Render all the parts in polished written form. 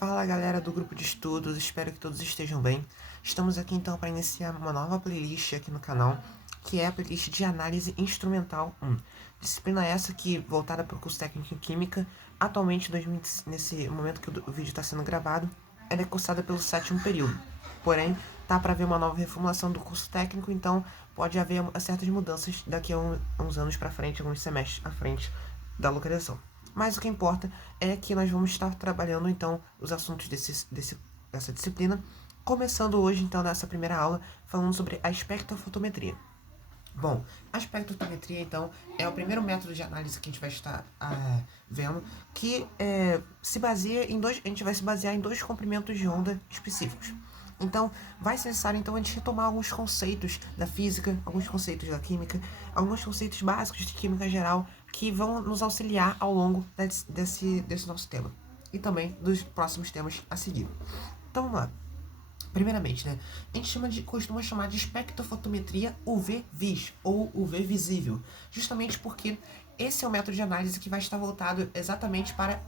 Fala galera do grupo de estudos, espero que todos estejam bem. Estamos aqui então para iniciar uma nova playlist aqui no canal, que é a playlist de Análise Instrumental 1. Disciplina essa que, voltada para o curso técnico em Química, atualmente, nesse momento que o vídeo está sendo gravado, ela é cursada pelo 7º período. Porém, tá para haver uma nova reformulação do curso técnico, então pode haver certas mudanças daqui a uns anos para frente, alguns semestres à frente da localização. Mas o que importa é que nós vamos estar trabalhando então os assuntos dessa disciplina, começando hoje então nessa primeira aula falando sobre a espectrofotometria. Bom, a espectrofotometria então é o primeiro método de análise que a gente vai estar vendo, que se baseia em a gente vai se basear em dois comprimentos de onda específicos. Então, vai ser necessário então a gente retomar alguns conceitos da física, alguns conceitos da química, alguns conceitos básicos de química geral que vão nos auxiliar ao longo desse nosso tema e também dos próximos temas a seguir. Então, vamos lá. Primeiramente, né, a gente costuma chamar de espectrofotometria UV-Vis, ou UV visível, justamente porque esse é o método de análise que vai estar voltado exatamente para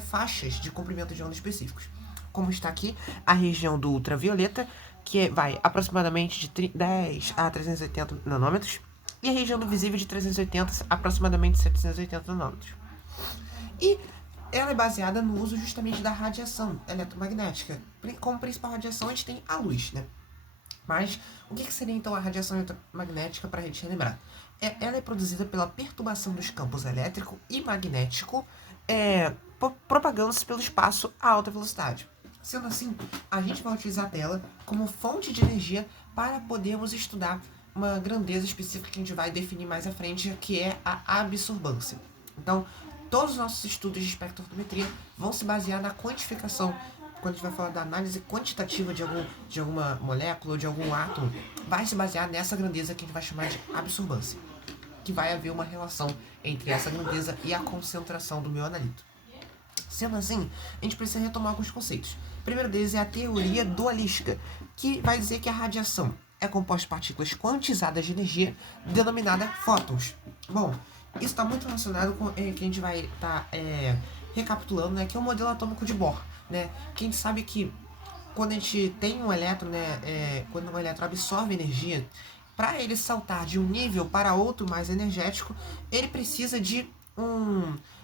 faixas de comprimento de onda específicos. Como está aqui, a região do ultravioleta, que vai aproximadamente de 10 a 380 nanômetros, e a região do visível de 380 a aproximadamente 780 nanômetros. E ela é baseada no uso justamente da radiação eletromagnética. Como principal radiação, a gente tem a luz, né? Mas o que seria então a radiação eletromagnética, para a gente relembrar? Ela é produzida pela perturbação dos campos elétrico e magnético, propagando-se pelo espaço a alta velocidade. Sendo assim, a gente vai utilizar dela como fonte de energia para podermos estudar uma grandeza específica que a gente vai definir mais à frente, que é a absorbância. Então, todos os nossos estudos de espectrofotometria vão se basear na quantificação. Quando a gente vai falar da análise quantitativa de alguma molécula ou de algum átomo, vai se basear nessa grandeza que a gente vai chamar de absorbância, que vai haver uma relação entre essa grandeza e a concentração do meu analito. Sendo assim, a gente precisa retomar alguns conceitos. O primeiro deles é a teoria dualística, que vai dizer que a radiação é composta de partículas quantizadas de energia, denominada fótons. Bom, isso está muito relacionado com o que a gente vai estar recapitulando, né, que é o modelo atômico de Bohr. Né? Que a gente sabe que quando a gente tem um elétron, quando um elétron absorve energia, para ele saltar de um nível para outro mais energético, ele precisa de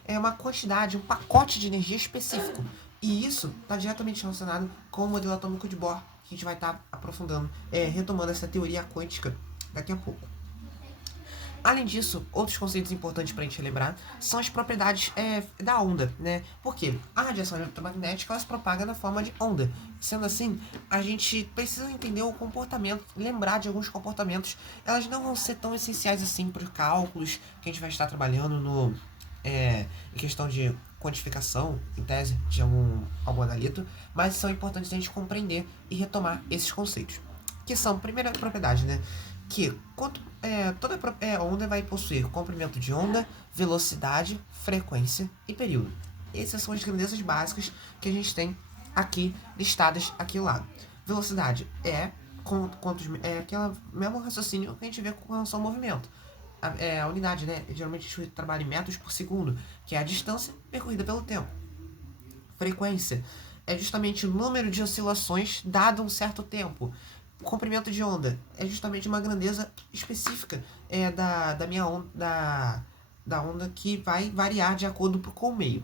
uma quantidade, um pacote de energia específico. E isso está diretamente relacionado com o modelo atômico de Bohr, que a gente vai estar aprofundando, retomando essa teoria quântica daqui a pouco. Além disso, outros conceitos importantes para a gente lembrar são as propriedades da onda, né? Porque a radiação eletromagnética ela se propaga na forma de onda. Sendo assim, a gente precisa entender o comportamento, lembrar de alguns comportamentos. Elas não vão ser tão essenciais assim para os cálculos que a gente vai estar trabalhando em questão de quantificação, em tese, de algum analito, mas são importantes a gente compreender e retomar esses conceitos. Que são, primeira propriedade, né? Que toda onda vai possuir comprimento de onda, velocidade, frequência e período. Essas são as grandezas básicas que a gente tem aqui listadas aqui ao lado. Velocidade é aquele mesmo raciocínio que a gente vê com relação ao movimento. A unidade, né? Geralmente a gente trabalha em metros por segundo, que é a distância percorrida pelo tempo. Frequência é justamente o número de oscilações dado um certo tempo. O comprimento de onda é justamente uma grandeza específica da onda que vai variar de acordo com o meio.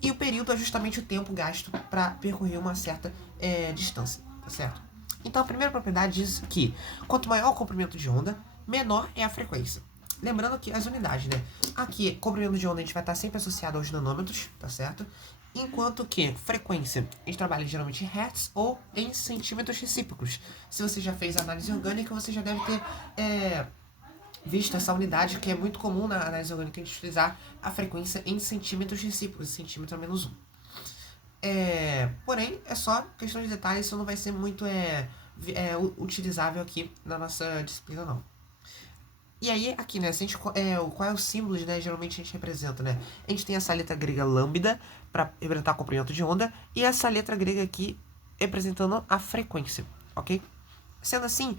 E o período é justamente o tempo gasto para percorrer uma certa distância, tá certo? Então a primeira propriedade diz que quanto maior o comprimento de onda, menor é a frequência. Lembrando que as unidades, né? Aqui, comprimento de onda a gente vai estar sempre associado aos nanômetros, tá certo? Enquanto que frequência, a gente trabalha geralmente em hertz ou em centímetros recíprocos. Se você já fez análise orgânica, você já deve ter visto essa unidade, que é muito comum na análise orgânica a gente utilizar a frequência em centímetros recíprocos, centímetro a menos 1. Porém, é só questão de detalhes, isso não vai ser muito utilizável aqui na nossa disciplina, não. E aí, aqui, né, se a gente, qual é o símbolo, né, geralmente a gente representa, né? A gente tem essa letra grega lambda, para representar o comprimento de onda, e essa letra grega aqui representando a frequência, ok? Sendo assim,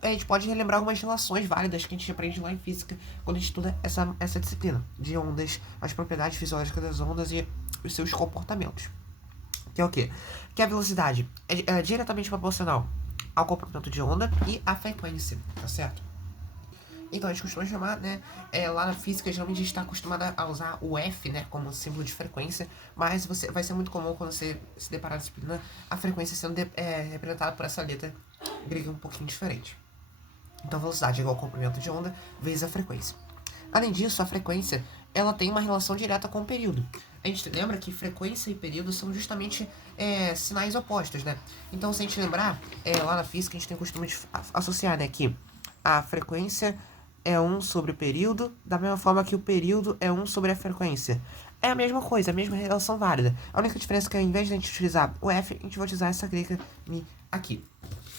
a gente pode relembrar algumas relações válidas que a gente aprende lá em física, quando a gente estuda essa disciplina de ondas, as propriedades fisiológicas das ondas e os seus comportamentos. que é o quê? Que a velocidade é diretamente proporcional ao comprimento de onda e à frequência, tá certo? Então a gente costuma chamar, né, lá na física geralmente a gente está acostumado a usar o F, né, como símbolo de frequência, mas vai ser muito comum quando você se deparar na disciplina, a frequência sendo representada por essa letra grega um pouquinho diferente. Então velocidade é igual ao comprimento de onda vezes a frequência. Além disso, a frequência ela tem uma relação direta com o período. A gente lembra que frequência e período são justamente sinais opostos, né? Então, se a gente lembrar, lá na física a gente tem o costume de associar, né, que a frequência é 1 sobre o período, da mesma forma que o período é 1 sobre a frequência. É a mesma coisa, a mesma relação válida. A única diferença é que ao invés de a gente utilizar o F, a gente vai utilizar essa grega mi aqui,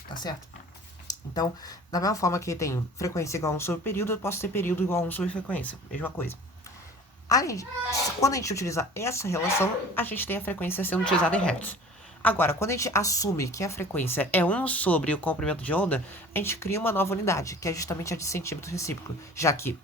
tá certo? Então, da mesma forma que tem frequência igual a 1 sobre período, eu posso ter período igual a 1 sobre frequência. Mesma coisa. Além disso, quando a gente utiliza essa relação, a gente tem a frequência sendo utilizada em hertz. Agora, quando a gente assume que a frequência é 1 sobre o comprimento de onda, a gente cria uma nova unidade, que é justamente a de centímetro recíproco, já que,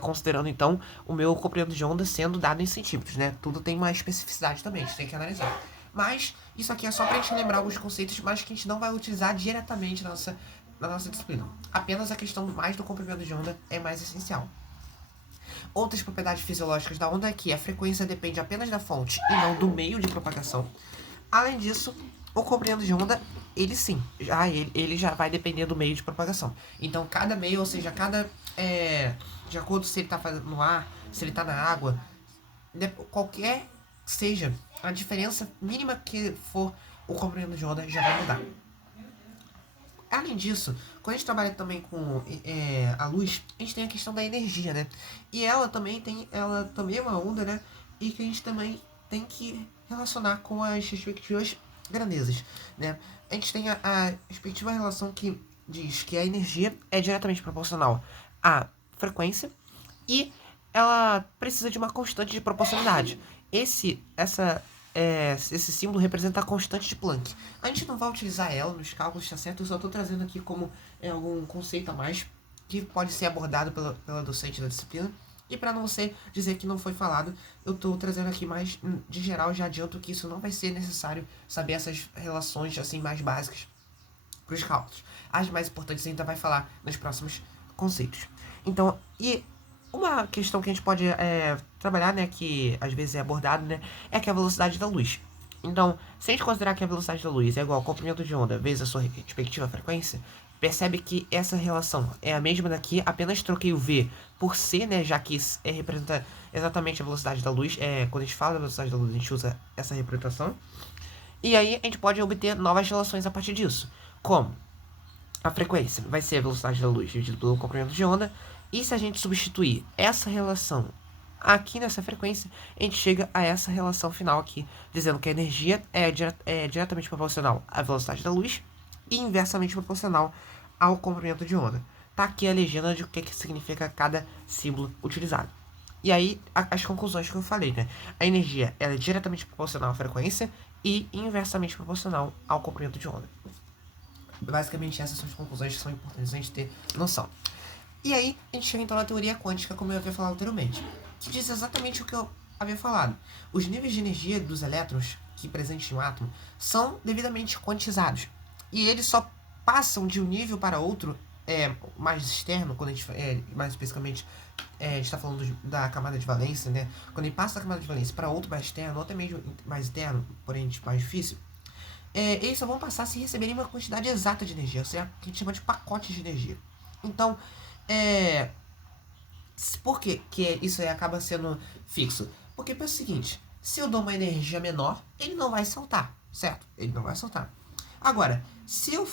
considerando então o meu comprimento de onda sendo dado em centímetros, né? Tudo tem uma especificidade também, a gente tem que analisar. Mas isso aqui é só pra gente lembrar alguns conceitos, mas que a gente não vai utilizar diretamente na nossa disciplina. Apenas a questão mais do comprimento de onda é mais essencial. Outras propriedades fisiológicas da onda é que a frequência depende apenas da fonte e não do meio de propagação. Além disso, o comprimento de onda, ele sim, ele já vai depender do meio de propagação. Então, cada meio, ou seja, de acordo se ele está no ar, se ele está na água, qualquer seja a diferença mínima que for o comprimento de onda já vai mudar. Além disso, quando a gente trabalha também com a luz, a gente tem a questão da energia, né? E ela também é uma onda, né? E que a gente também tem que relacionar com as respectivas grandezas, né? A gente tem a respectiva relação que diz que a energia é diretamente proporcional à frequência e ela precisa de uma constante de proporcionalidade. Esse símbolo representa a constante de Planck. A gente não vai utilizar ela nos cálculos, tá certo? Eu só estou trazendo aqui como algum conceito a mais que pode ser abordado pela docente da disciplina. E para não você dizer que não foi falado, eu estou trazendo aqui mais de geral, já adianto que isso não vai ser necessário saber essas relações assim mais básicas para os cálculos. As mais importantes a gente ainda vai falar nos próximos conceitos. Então, e uma questão que a gente pode trabalhar, né, que às vezes é abordado, né, é que é a velocidade da luz. Então, se a gente considerar que a velocidade da luz é igual ao comprimento de onda vezes a sua respectiva frequência, percebe que essa relação é a mesma daqui, apenas troquei o V por C, né, já que representa exatamente a velocidade da luz. Quando a gente fala da velocidade da luz, a gente usa essa representação. E aí a gente pode obter novas relações a partir disso, como a frequência vai ser a velocidade da luz dividido pelo comprimento de onda. E se a gente substituir essa relação aqui nessa frequência, a gente chega a essa relação final aqui, dizendo que a energia é diretamente proporcional à velocidade da luz e inversamente proporcional ao comprimento de onda. Tá aqui a legenda de o que significa cada símbolo utilizado. E aí, as conclusões que eu falei, né? A energia ela é diretamente proporcional à frequência e inversamente proporcional ao comprimento de onda. Basicamente, essas são as conclusões que são importantes a gente ter noção. E aí, a gente chega então na teoria quântica, como eu havia falado anteriormente, que diz exatamente o que eu havia falado. Os níveis de energia dos elétrons que presentes em um átomo são devidamente quantizados. E eles só passam de um nível para outro mais externo, quando a gente, mais especificamente, a gente está falando da camada de valência, né? Quando ele passa da camada de valência para outro mais externo, ou até mesmo mais interno, porém mais difícil, eles só vão passar se receberem uma quantidade exata de energia, ou seja, que a gente chama de pacotes de energia. Então, por que isso acaba sendo fixo? Porque pensa o seguinte, se eu dou uma energia menor, ele não vai saltar, certo? Ele não vai saltar. Agora, se eu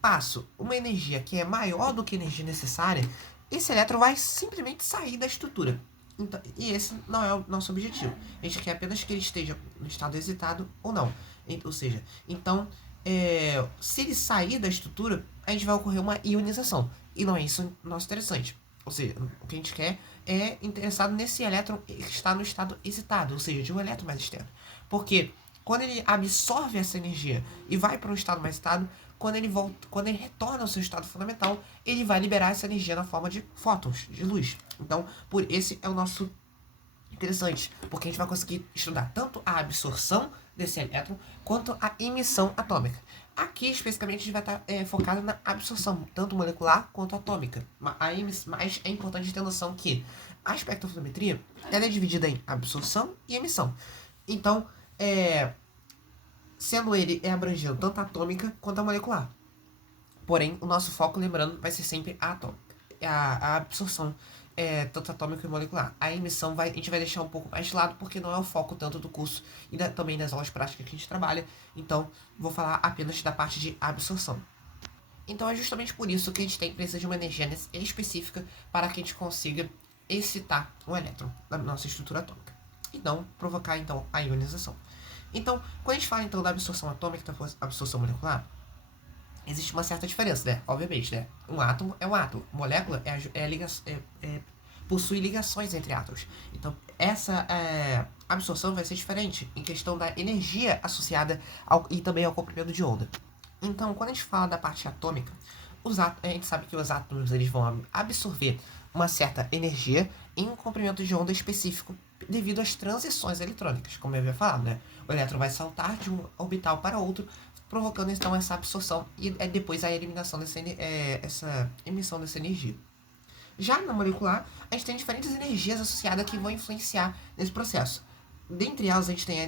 passo uma energia que é maior do que a energia necessária, esse elétron vai simplesmente sair da estrutura. Então, e esse não é o nosso objetivo. A gente quer apenas que ele esteja no estado excitado ou não. Ou seja, então, se ele sair da estrutura, a gente vai ocorrer uma ionização. E não é isso nosso interessante. Ou seja, o que a gente quer é interessado nesse elétron que está no estado excitado, ou seja, de um elétron mais externo. Porque quando ele absorve essa energia e vai para um estado mais excitado, quando ele retorna ao seu estado fundamental, ele vai liberar essa energia na forma de fótons, de luz. Então, esse é o nosso interessante, porque a gente vai conseguir estudar tanto a absorção desse elétron, quanto a emissão atômica. Aqui, especificamente, a gente vai estar focado na absorção, tanto molecular quanto atômica. Mas é importante ter noção que a espectrofotometria ela é dividida em absorção e emissão. Então, sendo ele abrangendo tanto a atômica quanto a molecular. Porém, o nosso foco, lembrando, vai ser sempre a atômica. A absorção tanto atômica e molecular. A emissão a gente vai deixar um pouco mais de lado, porque não é o foco tanto do curso e também das aulas práticas que a gente trabalha. Então, vou falar apenas da parte de absorção. Então, é justamente por isso que a gente precisa de uma energia específica para que a gente consiga excitar o elétron na nossa estrutura atômica. E não provocar, então, a ionização. Então, quando a gente fala, então, da absorção atômica e da absorção molecular, existe uma certa diferença, né? Obviamente, né? Um átomo é um átomo. Molécula possui ligações entre átomos. Então, essa absorção vai ser diferente em questão da energia associada e também ao comprimento de onda. Então, quando a gente fala da parte atômica, a gente sabe que os átomos eles vão absorver uma certa energia em um comprimento de onda específico devido às transições eletrônicas, como eu havia falado, né? O elétron vai saltar de um orbital para outro, provocando então essa absorção e depois a eliminação essa emissão dessa energia. Já na molecular, a gente tem diferentes energias associadas que vão influenciar nesse processo. Dentre elas, a gente tem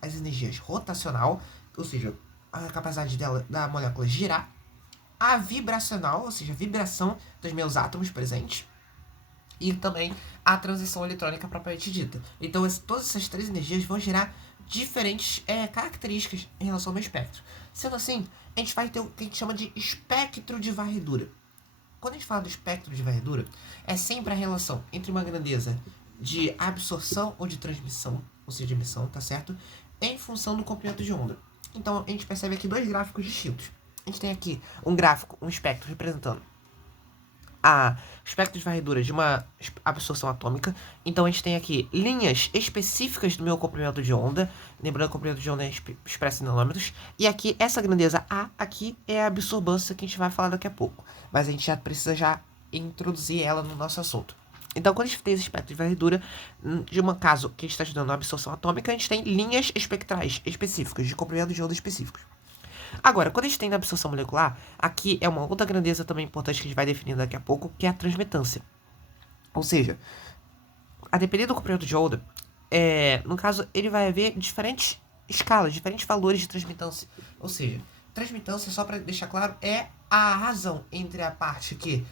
as energias rotacional, ou seja, a capacidade da molécula girar, a vibracional, ou seja, a vibração dos meus átomos presentes, e também a transição eletrônica propriamente dita. Então, todas essas três energias vão gerar diferentes características em relação ao meu espectro. Sendo assim, a gente vai ter o que a gente chama de espectro de varredura. Quando a gente fala do espectro de varredura, é sempre a relação entre uma grandeza de absorção ou de transmissão, ou seja, de emissão, tá certo? Em função do comprimento de onda. Então, a gente percebe aqui dois gráficos distintos. A gente tem aqui um espectro representando a espectro de varredura de uma absorção atômica. Então a gente tem aqui linhas específicas do meu comprimento de onda. Lembrando que o comprimento de onda é expresso em nanômetros. E aqui, essa grandeza A, aqui é a absorbância que a gente vai falar daqui a pouco. Mas a gente já precisa introduzir ela no nosso assunto. Então, quando a gente tem esse espectro de varredura, de um caso que a gente está estudando a absorção atômica, a gente tem linhas espectrais específicas, de comprimento de onda específicos. Agora, quando a gente tem na absorção molecular, aqui é uma outra grandeza também importante que a gente vai definir daqui a pouco, que é a transmitância. Ou seja, a depender do comprimento de onda, no caso, ele vai haver diferentes escalas, diferentes valores de transmitância. Ou seja, transmitância, só para deixar claro, é a razão entre a parte que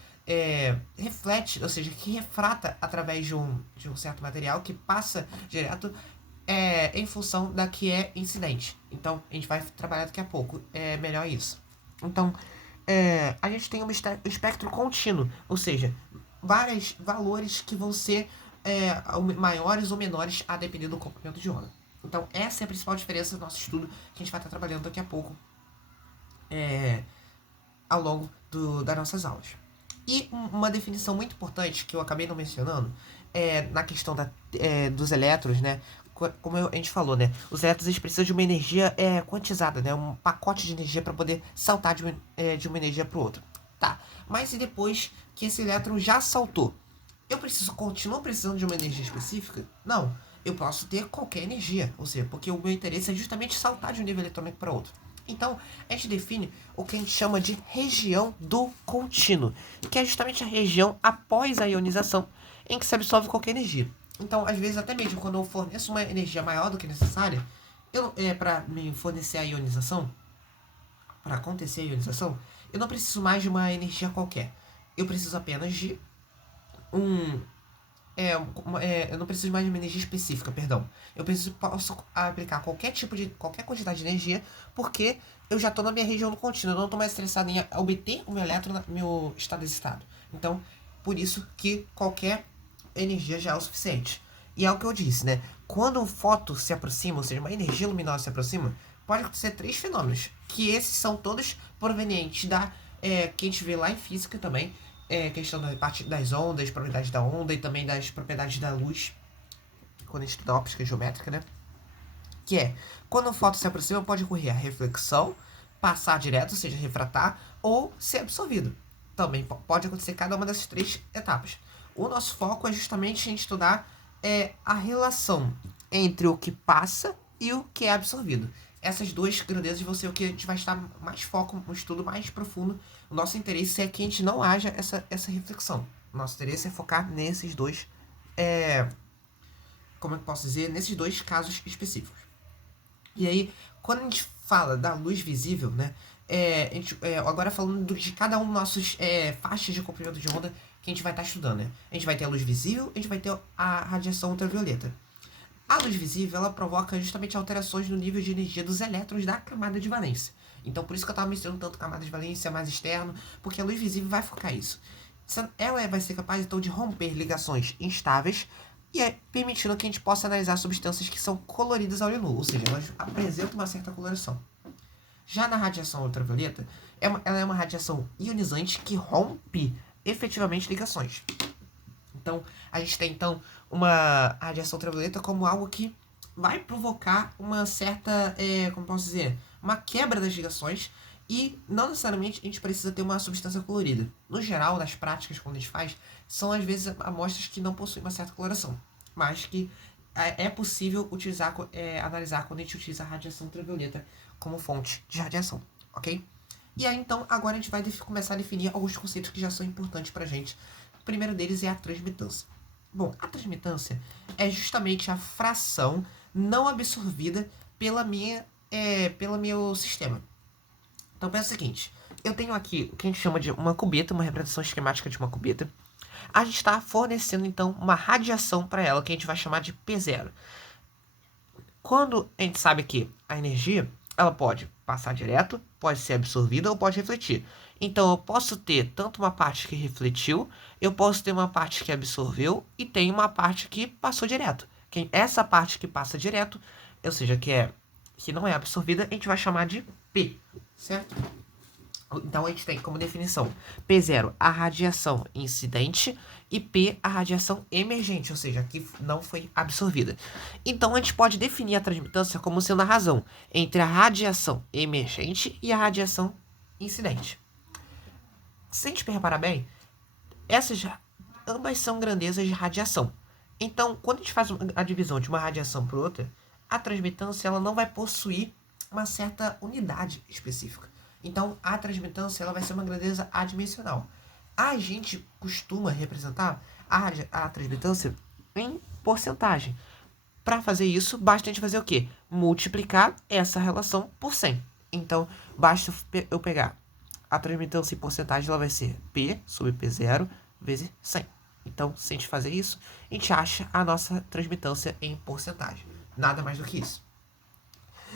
reflete, ou seja, que refrata através de um certo material, que passa direto em função da que é incidente. Então, a gente vai trabalhar daqui a pouco melhor isso. Então, a gente tem um espectro contínuo, ou seja, vários valores que vão ser maiores ou menores a depender do comprimento de onda. Então, essa é a principal diferença do nosso estudo que a gente vai estar trabalhando daqui a pouco ao longo das nossas aulas. E uma definição muito importante que eu acabei não mencionando na questão dos elétrons, né? Como a gente falou, né? Os elétrons eles precisam de uma energia quantizada, né? Um pacote de energia para poder saltar de uma energia para outra. Tá, mas e depois que esse elétron já saltou? Eu continuo precisando de uma energia específica? Não, eu posso ter qualquer energia, ou seja, porque o meu interesse é justamente saltar de um nível eletrônico para outro. Então, a gente define o que a gente chama de região do contínuo, que é justamente a região após a ionização, em que se absorve qualquer energia. Então, às vezes, até mesmo quando eu forneço uma energia maior do que necessária, para me fornecer a ionização, para acontecer a ionização, eu não preciso mais de uma energia qualquer. Eu preciso apenas de eu não preciso mais de uma energia específica, perdão. Posso aplicar qualquer quantidade de energia, porque eu já estou na minha região do contínuo. Eu não estou mais estressado em obter o meu elétron no meu estado excitado. Então, por isso que qualquer energia já é o suficiente. E é o que eu disse, né? Quando um fóton se aproxima, ou seja, uma energia luminosa se aproxima, pode acontecer três fenômenos, que esses são todos provenientes que a gente vê lá em física também, questão da parte das ondas, propriedades da onda e também das propriedades da luz, quando a gente estuda óptica geométrica, né? Que quando o fóton se aproxima, pode ocorrer a reflexão, passar direto, ou seja, refratar, ou ser absorvido. Também pode acontecer cada uma dessas três etapas. O nosso foco é justamente em estudar a relação entre o que passa e o que é absorvido. Essas duas grandezas vão ser o que a gente vai estar mais foco, um estudo mais profundo. O nosso interesse é que a gente não haja essa reflexão. O nosso interesse é focar nesses dois, como eu posso dizer, nesses dois casos específicos. E aí, quando a gente fala da luz visível, né, agora falando de cada um dos nossos faixas de comprimento de onda que a gente vai estar estudando, né? A gente vai ter a luz visível, a gente vai ter a radiação ultravioleta. A luz visível, ela provoca justamente alterações no nível de energia dos elétrons da camada de valência. Então, por isso que eu estava mencionando tanto camada de valência mais externo, porque a luz visível vai focar isso. Ela vai ser capaz, então, de romper ligações instáveis e permitindo que a gente possa analisar substâncias que são coloridas ao olho nu, ou seja, elas apresentam uma certa coloração. Já na radiação ultravioleta, ela é uma radiação ionizante que rompe efetivamente ligações. Então, a gente tem então uma radiação ultravioleta como algo que vai provocar uma certa, como posso dizer, uma quebra das ligações e não necessariamente a gente precisa ter uma substância colorida. No geral, nas práticas, quando a gente faz, são às vezes amostras que não possuem uma certa coloração, mas que é possível utilizar, analisar quando a gente utiliza a radiação ultravioleta como fonte de radiação, ok? E aí, então, agora a gente vai começar a definir alguns conceitos que já são importantes pra gente. O primeiro deles é a transmitância. Bom, a transmitância é justamente a fração não absorvida pelo meu sistema. Então, pensa o seguinte, eu tenho aqui o que a gente chama de uma cubeta, uma representação esquemática de uma cubeta. A gente está fornecendo, então, uma radiação para ela, que a gente vai chamar de P0. Quando a gente sabe que a energia, ela pode passar direto, pode ser absorvida ou pode refletir. Então, eu posso ter tanto uma parte que refletiu, eu posso ter uma parte que absorveu e tem uma parte que passou direto. Essa parte que passa direto, ou seja, que não é absorvida, a gente vai chamar de P, certo? Então, a gente tem como definição P0, a radiação incidente, e P, a radiação emergente, ou seja, que não foi absorvida. Então, a gente pode definir a transmitância como sendo a razão entre a radiação emergente e a radiação incidente. Se a gente reparar bem, ambas são grandezas de radiação. Então, quando a gente faz a divisão de uma radiação para outra, a transmitância ela não vai possuir uma certa unidade específica. Então, a transmitância ela vai ser uma grandeza adimensional. A gente costuma representar a transmitância em porcentagem. Para fazer isso, basta a gente fazer o quê? Multiplicar essa relação por 100. Então, basta eu pegar a transmitância em porcentagem, ela vai ser P sobre P0 vezes 100. Então, se a gente fazer isso, a gente acha a nossa transmitância em porcentagem. Nada mais do que isso.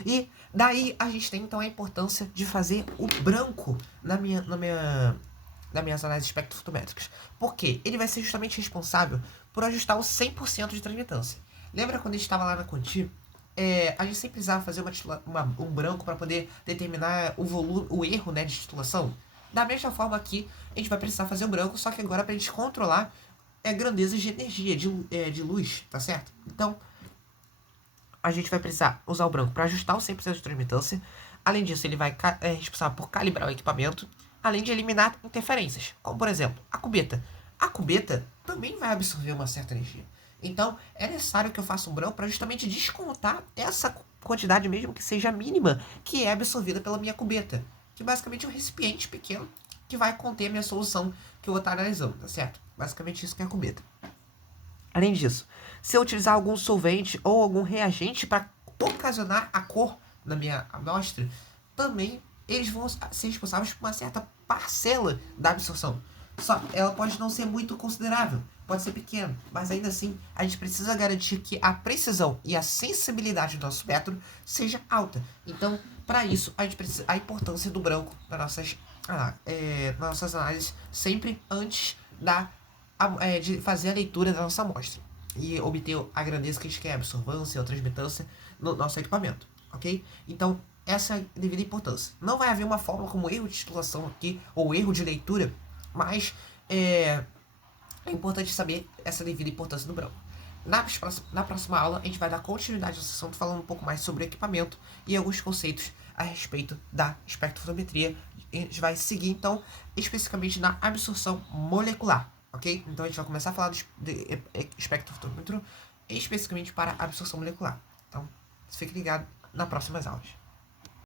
E daí a gente tem então a importância de fazer o branco nas minhas análises espectrofotométricas. Porque ele vai ser justamente responsável por ajustar o 100% de transmitância. Lembra quando a gente estava lá na Conti? A gente sempre precisava fazer um branco para poder determinar o volume, o erro, né, de titulação. Da mesma forma aqui, a gente vai precisar fazer o branco, só que agora para a gente controlar grandezas de energia, de luz, tá certo? Então, a gente vai precisar usar o branco para ajustar o 100% de transmitância. Além disso, ele vai responsável por calibrar o equipamento, além de eliminar interferências, como por exemplo, a cubeta. A cubeta também vai absorver uma certa energia. Então, é necessário que eu faça um branco para justamente descontar essa quantidade, mesmo que seja mínima, que é absorvida pela minha cubeta. Que basicamente é um recipiente pequeno que vai conter a minha solução que eu vou estar analisando, tá certo? Basicamente isso que é a cubeta. Além disso, se eu utilizar algum solvente ou algum reagente para ocasionar a cor na minha amostra, também eles vão ser responsáveis por uma certa parcela da absorção. Só ela pode não ser muito considerável, pode ser pequena, mas ainda assim a gente precisa garantir que a precisão e a sensibilidade do nosso método seja alta. Então, para isso, a gente precisa a importância do branco nas nossas análises, sempre antes de fazer a leitura da nossa amostra e obter a grandeza que a gente quer, a absorvância ou transmitância no nosso equipamento, ok? Então, essa é a devida importância. Não vai haver uma fórmula como erro de titulação aqui, ou erro de leitura, mas é importante saber essa devida importância do branco. Na próxima aula, a gente vai dar continuidade ao assunto, falando um pouco mais sobre o equipamento e alguns conceitos a respeito da espectrofotometria. A gente vai seguir, então, especificamente na absorção molecular, ok? Então, a gente vai começar a falar de espectrofotomômetro especificamente para absorção molecular. Então, Fique ligado nas próximas aulas.